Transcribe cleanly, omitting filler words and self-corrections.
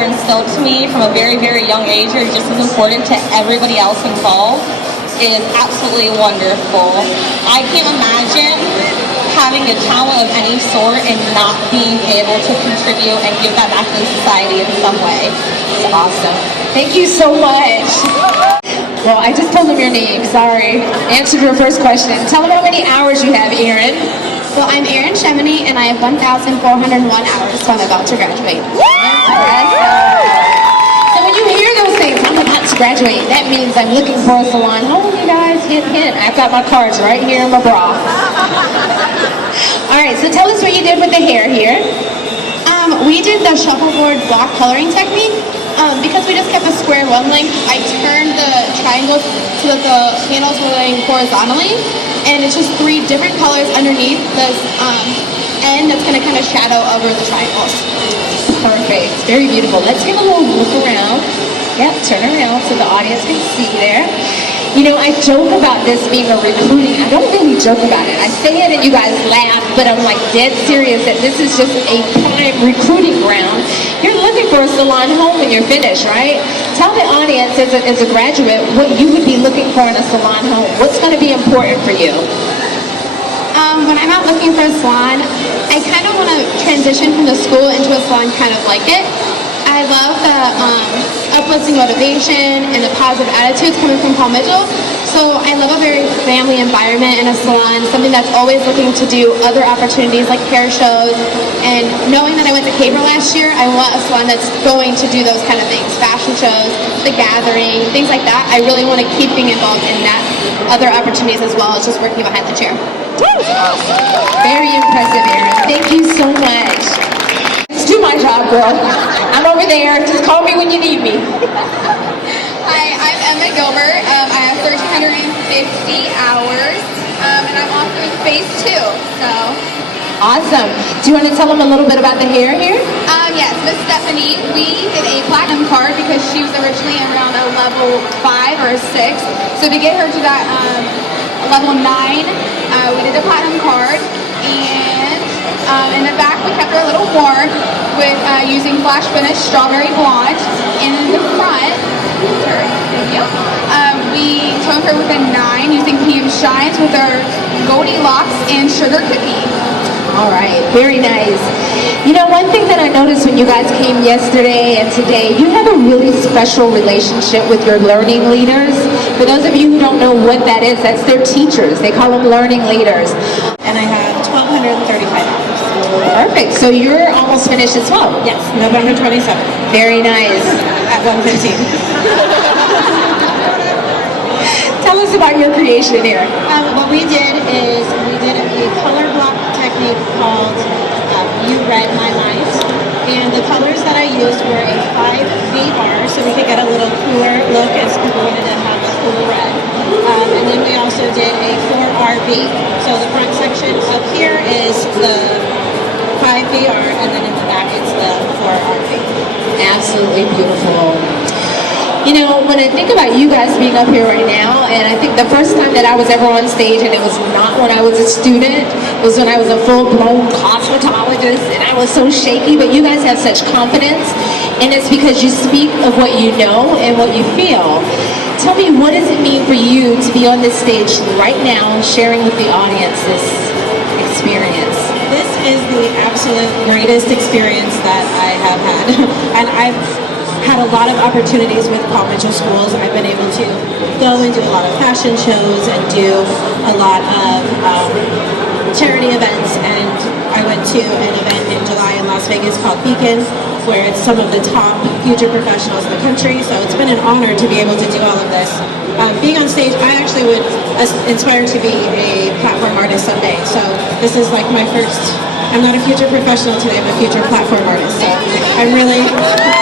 were instilled to me from a very, very young age are just as important to everybody else involved is absolutely wonderful. I can't imagine having a talent of any sort and not being able to contribute and give that back to society in some way. It's awesome. Thank you so much. Well, I just told them your name, sorry. Answered your first question. Tell them how many hours you have, Erin. Well, I'm Erin Shemini, and I have 1,401 hours, so I'm about to graduate. So when you hear those things, I'm about to graduate, that means I'm looking for a salon home, you guys. Hint, hint. I've got my cards right here in my bra. All right, so tell us what you did with the hair here. We did the shuffleboard block coloring technique. Because we just kept a square one length, I turned the triangles so that the panels were laying horizontally, and it's just 3 different colors underneath this end that's going to kind of shadow over the triangles. Perfect. Very beautiful. Let's give a little look around. Yep, turn around so the audience can see there. You know, I joke about this being a recruiting. I don't really joke about it. I say it and you guys laugh, but I'm like dead serious that this is just a prime recruiting ground. You're looking for a salon home when you're finished, right? Tell the audience as a graduate what you would be looking for in a salon home. What's going to be important for you? When I'm out looking for a salon, I kind of want to transition from the school into a salon kind of like it. I love the uplifting motivation and the positive attitudes coming from Paul Mitchell. So I love a very family environment in a salon, something that's always looking to do other opportunities like hair shows. And knowing that I went to Caber last year, I want a salon that's going to do those kind of things, fashion shows, the gathering, things like that. I really want to keep being involved in that other opportunities as well as just working behind the chair. Very impressive, Erin. Thank you so much. Let's do my job, girl. I'm over there. Just call me when you need me. Hi, I'm Emma Gilbert. I have 1,350 hours, and I'm off doing phase 2. So. Awesome. Do you want to tell them a little bit about the hair here? Yes, Miss Stephanie, we did a platinum card because she was originally around a level 5 or 6. So to get her to that level 9, we did the platinum card, and in the back we kept her a little warm with using flash finish strawberry blonde. And in the front, thank you, we toned her with a 9 using PM Shines with our Goldilocks and Sugar Cookie. All right, very nice. You know, one thing that I noticed when you guys came yesterday and today, you have a really special relationship with your learning leaders. For those of you who don't know what that is, that's their teachers. They call them learning leaders. And I have 1,235 hours. Perfect. So you're almost finished as well. Yes, November 27th Very nice. at 1:15. Tell us about your creation here. What we did is we did a color block technique called You Read My Mind. And the colors that I used were a 5V bar, so we could get a little cooler look as people wanted to have a cool red. And then we also did a 4RV. So the front section up here is the 5VR, and then in the back it's the 4RV. Absolutely beautiful. You know, when I think about you guys being up here right now, and I think the first time that I was ever on stage, and it was not when I was a student, it was when I was a full-blown cosmetologist, and I was so shaky, but you guys have such confidence, and it's because you speak of what you know and what you feel. Tell me, what does it mean for you to be on this stage right now sharing with the audience this experience? This is the absolute greatest experience that I have had. And I've had a lot of opportunities with Paul Mitchell Schools. I've been able to go and do a lot of fashion shows and do a lot of charity events. And I went to an event in July in Las Vegas called Beacon, where it's some of the top future professionals in the country. So it's been an honor to be able to do all of this. Being on stage, I actually would inspire to be a platform artist someday. So this is like my first, I'm not a future professional today, I'm a future platform artist. So I really love it.